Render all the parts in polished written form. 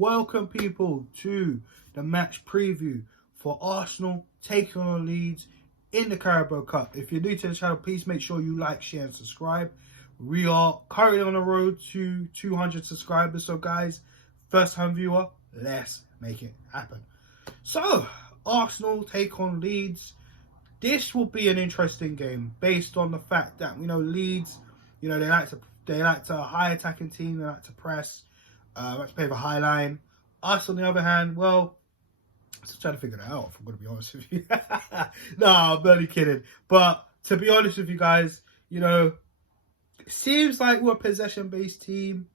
Welcome people to the match preview for Arsenal taking on Leeds in the Carabao Cup. If you're new to the channel, please make sure you like, share and subscribe. We are currently on the road to 200 subscribers. So guys, first time viewer, let's make it happen. So, Arsenal take on Leeds. This will be an interesting game based on the fact that we know Leeds, they like to high attacking team, they like to press, like to play the high line. Us on the other hand, well, I'm still trying to figure that out, if I'm going to be honest with you. No, I'm only kidding. But to be honest with you guys, it seems like we're a possession-based team,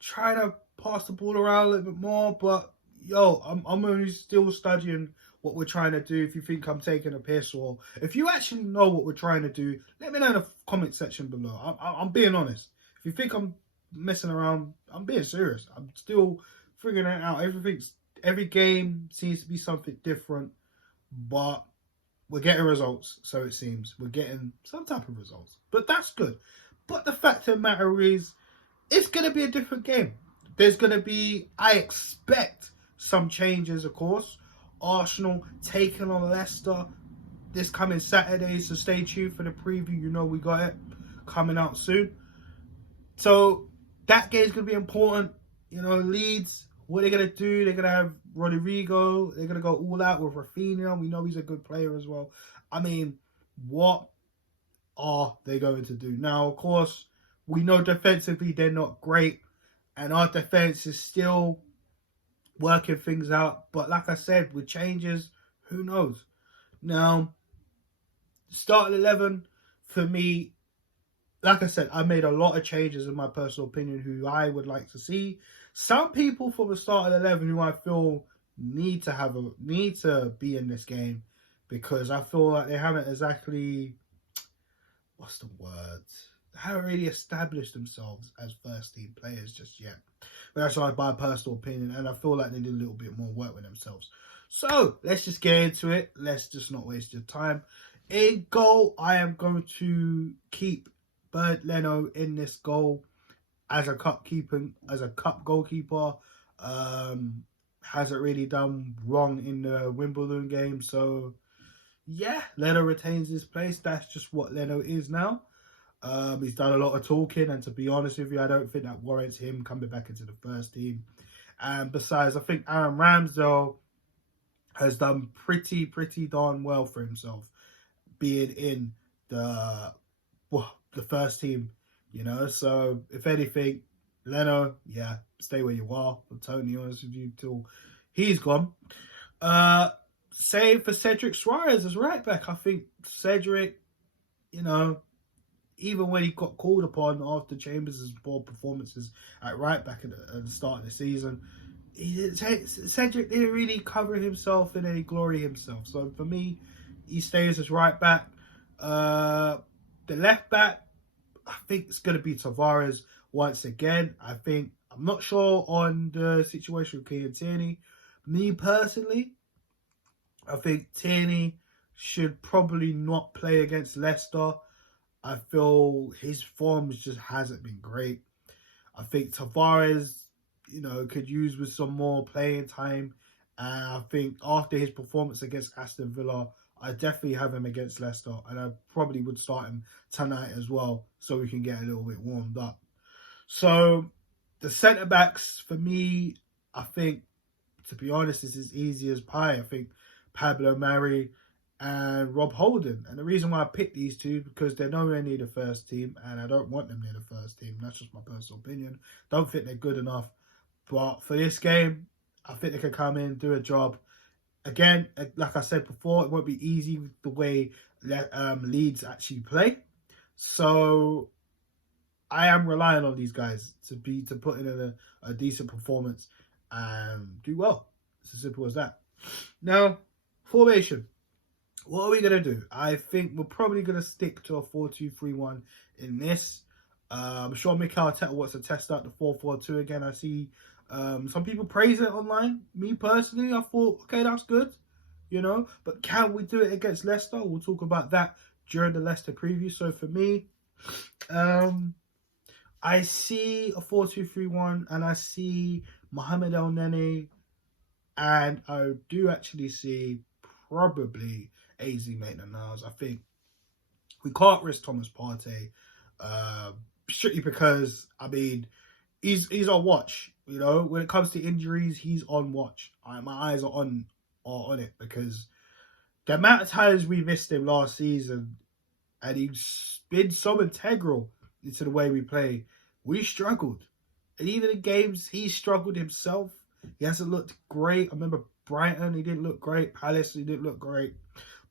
trying to pass the ball around a little bit more. But I'm only still studying what we're trying to do. If you think I'm taking a piss, or if you actually know what we're trying to do, let me know in the comment section below. I'm being honest. If you think I'm messing around, I'm being serious. I'm still figuring it out. Every game seems to be something different, but we're getting results. So it seems we're getting some type of results, but that's good. But the fact of the matter is, it's going to be a different game. There's going to be, I expect, some changes, of course. Arsenal taking on Leicester this coming Saturday, so stay tuned for the preview. We got it coming out soon. So that game's going to be important. Leeds, what they're going to do, they're going to have Rodrigo. They're going to go all out with Rafinha. We know he's a good player as well. I mean, what are they going to do? Now, of course, we know defensively they're not great. And our defense is still working things out. But like I said, with changes, who knows? Now, starting 11, for me, like I said, I made a lot of changes in my personal opinion who I would like to see. Some people from the start of 11 who I feel need to be in this game, because I feel like they haven't exactly, what's the word? They haven't really established themselves as first team players just yet. But that's like my personal opinion, and I feel like they need a little bit more work with themselves. So let's just get into it. Let's just not waste your time. In goal, I am going to keep Bernd Leno in this goal as a cup goalkeeper. Hasn't really done wrong in the Wimbledon game. So yeah, Leno retains his place. That's just what Leno is now. He's done a lot of talking, and to be honest with you, I don't think that warrants him coming back into the first team. And besides, I think Aaron Ramsdale has done pretty darn well for himself, being in the first team, So if anything, Leno, yeah, stay where you are. I'm totally honest with you till he's gone. Same for Cedric Suarez as right back. I think Cedric, even when he got called upon after Chambers' poor performances at right back at the start of the season, Cedric didn't really cover himself in any glory himself. So for me, he stays as right back. The left back, I think it's going to be Tavares once again. I'm not sure on the situation with Kieran Tierney. Me personally, I think Tierney should probably not play against Leicester. I feel his form just hasn't been great. I think Tavares, could use with some more playing time. And I think after his performance against Aston Villa, I definitely have him against Leicester. And I probably would start him tonight as well, so we can get a little bit warmed up. So the centre-backs, for me, I think, to be honest, is as easy as pie. I think Pablo Mari and Rob Holding. And the reason why I picked these two, because they're nowhere near the first team, and I don't want them near the first team. That's just my personal opinion. Don't think they're good enough. But for this game, I think they can come in, do a job. Again, like I said before, it won't be easy with the way Leeds actually play. So I am relying on these guys to put in a decent performance and do well. It's as simple as that. Now, formation. What are we going to do? I think we're probably going to stick to a 4-2-3-1 in this. I'm sure Mikel Arteta wants to test out the 4-4-2 again. I see some people praise it online. Me personally, I thought, okay, that's good, But can we do it against Leicester? We'll talk about that during the Leicester preview. So for me, I see a 4-2-3-1, and I see Mohamed El Neni, and I do actually see probably AZ Maitland-Niles. I think we can't risk Thomas Partey, strictly because, I mean, he's on watch. You know, when it comes to injuries, he's on watch. My eyes are on it, because the amount of times we missed him last season, and he's been so integral into the way we play, we struggled. And even in games, he struggled himself. He hasn't looked great. I remember Brighton, he didn't look great. Palace, he didn't look great.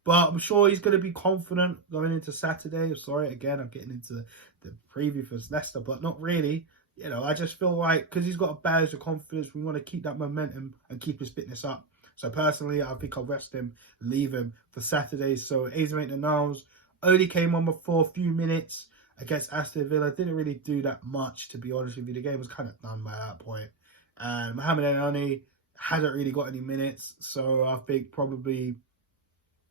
But I'm sure he's going to be confident going into Saturday. Sorry, again, I'm getting into the preview for Leicester, but not really. You know, I just feel like, because he's got a badge of confidence, we want to keep that momentum and keep his fitness up. So personally, I think I'll rest him, leave him for Saturday. So AZ Maitland-Niles only came on for a few minutes against Aston Villa. Didn't really do that much, to be honest with you. The game was kind of done by that point. And Mohamed El-Nani hadn't really got any minutes. So I think probably,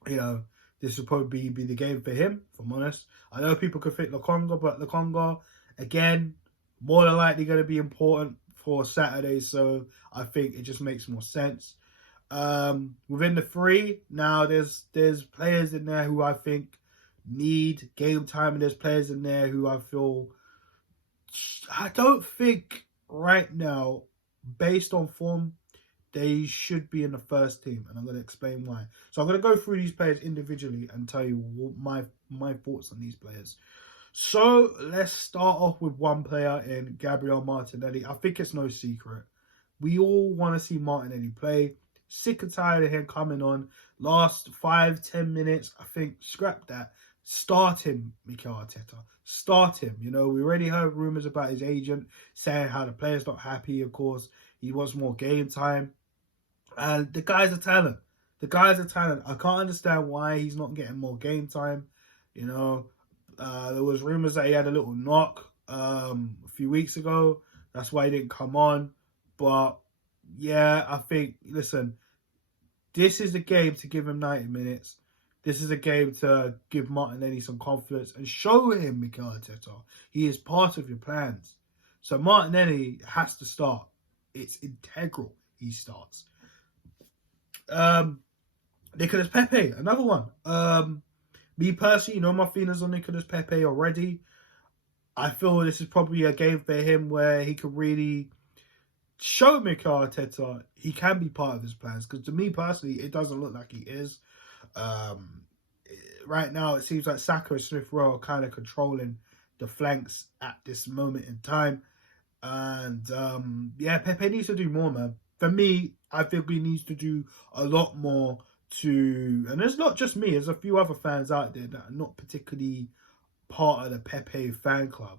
you know, this will probably be the game for him, if I'm honest. I know people could think Lokonga, but Lokonga, again, more than likely going to be important for Saturday. So I think it just makes more sense. Within the three, now there's players in there who I think need game time, and there's players in there who I feel, I don't think right now, based on form, they should be in the first team, and I'm going to explain why. So I'm going to go through these players individually and tell you my thoughts on these players. So let's start off with one player in Gabriel Martinelli. I think it's no secret. We all want to see Martinelli play. Sick and tired of him coming on. Last 5-10 minutes, I think, scrap that. Start him, Mikel Arteta. Start him. You know, we already heard rumours about his agent saying how the player's not happy, of course. He wants more game time. And the guy's a talent. The guy's a talent. I can't understand why he's not getting more game time. You know, there was rumours that he had a little knock a few weeks ago. That's why he didn't come on. But, yeah, I think, listen, this is a game to give him 90 minutes. This is a game to give Martinelli some confidence and show him, Mikel Arteta, he is part of your plans. So Martinelli has to start. It's integral he starts. Nicolas Pepe, another one. Me personally, you know my feelings on Nicolas Pepe already. I feel this is probably a game for him where he could really show Mikel Arteta he can be part of his plans. Because to me personally, it doesn't look like he is. Right now, it seems like Saka and Smith Rowe are kind of controlling the flanks at this moment in time. And yeah, Pepe needs to do more, man. For me, I think he needs to do a lot more to, and it's not just me, there's a few other fans out there that are not particularly part of the Pepe fan club.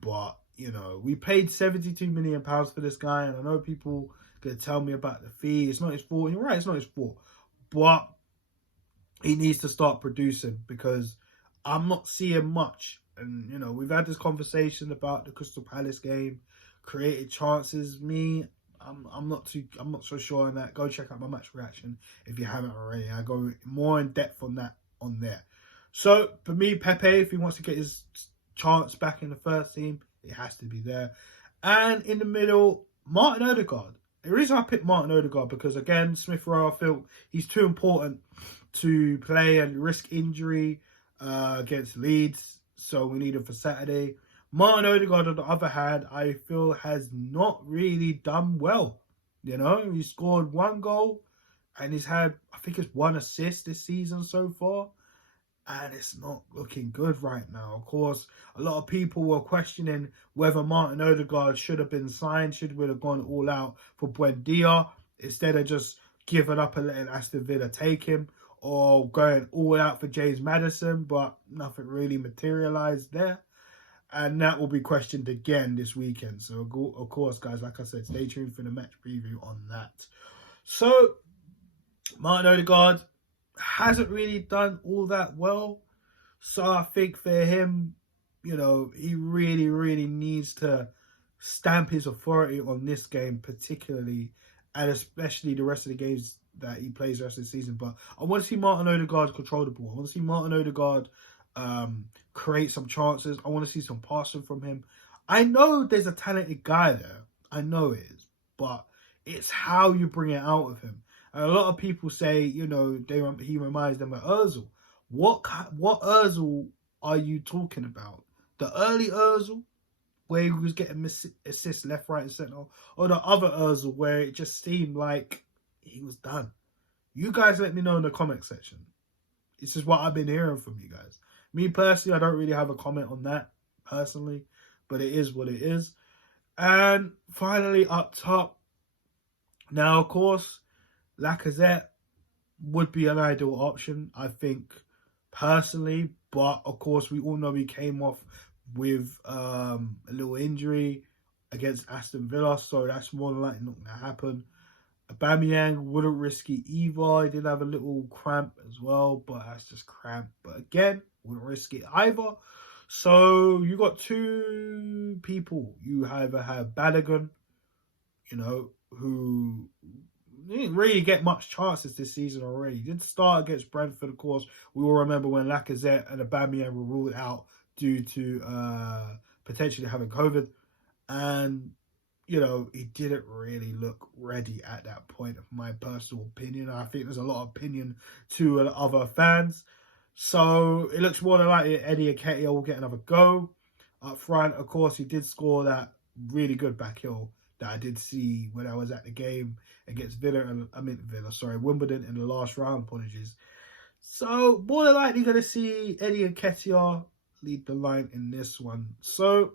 But, you know, we paid £72 million for this guy, and I know people going to tell me about the fee. It's not his fault. You're right, it's not his fault. But he needs to start producing, because I'm not seeing much. And, you know, we've had this conversation about the Crystal Palace game, created chances. I'm not so sure on that. Go check out my match reaction if you haven't already. I go more in depth on that on there. So for me, Pepe, if he wants to get his chance back in the first team, it has to be there. And in the middle, Martin Odegaard. The reason I picked Martin Odegaard, because again, Smith Rowe, I feel he's too important to play and risk injury against Leeds. So we need him for Saturday. Martin Odegaard, on the other hand, I feel has not really done well. You know, he scored one goal and he's had, I think it's one assist this season so far. And it's not looking good right now. Of course, a lot of people were questioning whether Martin Odegaard should have been signed, should have gone all out for Buendia, instead of just giving up and letting Aston Villa take him, or going all out for James Maddison, but nothing really materialised there. And that will be questioned again this weekend. So, of course, guys, like I said, stay tuned for the match preview on that. So, Martin Odegaard hasn't really done all that well. So, I think for him, you know, he really, really needs to stamp his authority on this game particularly, and especially the rest of the games that he plays the rest of the season. But I want to see Martin Odegaard control the ball. I want to see Martin Odegaard create some chances. I want to see some passing from him. I know there's a talented guy there. I know it is. but it's how you bring it out of him. And a lot of people say, you know, he reminds them of Ozil. What Ozil are you talking about? The early Ozil, where he was getting assists left, right, and centre, or the other Ozil where it just seemed like he was done? You guys let me know in the comment section. This is what I've been hearing from you guys. Me personally, I don't really have a comment on that personally, but it is what it is. And finally, up top, now of course, Lacazette would be an ideal option, I think, personally. But of course, we all know he came off with a little injury against Aston Villa, so that's more than likely not going to happen. Aubameyang wouldn't risk it either. He did have a little cramp as well, but that's just cramp. But again, wouldn't risk it either. So you got two people. You either have Balogun, you know, who didn't really get much chances this season already. He did start against Brentford, of course. We all remember when Lacazette and Aubameyang were ruled out due to potentially having COVID. And, you know, he didn't really look ready at that point, of my personal opinion. I think there's a lot of opinion to other fans. So it looks more than likely Eddie Nketiah will get another go. Up front, of course, he did score that really good back heel that I did see when I was at the game against Wimbledon in the last round, apologies. So more than likely going to see Eddie Nketiah lead the line in this one. So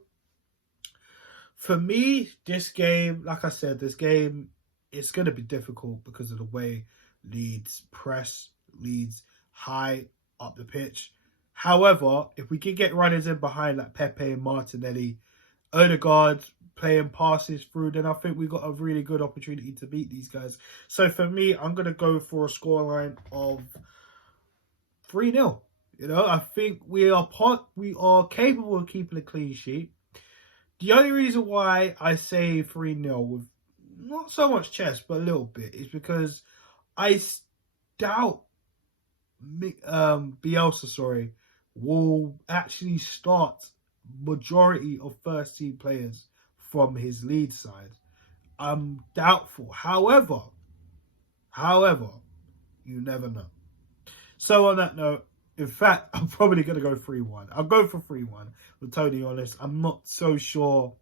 for me, this game, like I said, this game is going to be difficult because of the way Leeds press, Leeds high up the pitch. However, if we can get runners in behind like Pepe and Martinelli, Odegaard playing passes through, then I think we got a really good opportunity to beat these guys. So for me, I'm going to go for a scoreline of 3-0. You know, I think we are capable of keeping a clean sheet. The only reason why I say 3-0 with not so much chest, but a little bit, is because I doubt Bielsa, will actually start majority of first team players from his Leeds side. I'm doubtful. However, you never know. So on that note, in fact, I'm probably going to go 3-1. I'll go for 3-1. I'm totally honest. I'm not so sure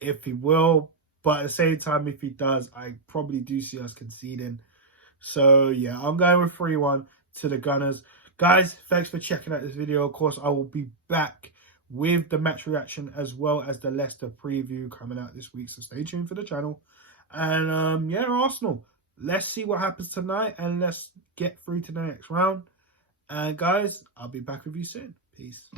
if he will, but at the same time, if he does, I probably do see us conceding. So yeah, I'm going with 3-1 to the Gunners. Guys, thanks for checking out this video. Of course, I will be back with the match reaction as well as the Leicester preview coming out this week. So stay tuned for the channel. And yeah, Arsenal. Let's see what happens tonight and let's get through to the next round. And guys, I'll be back with you soon. Peace.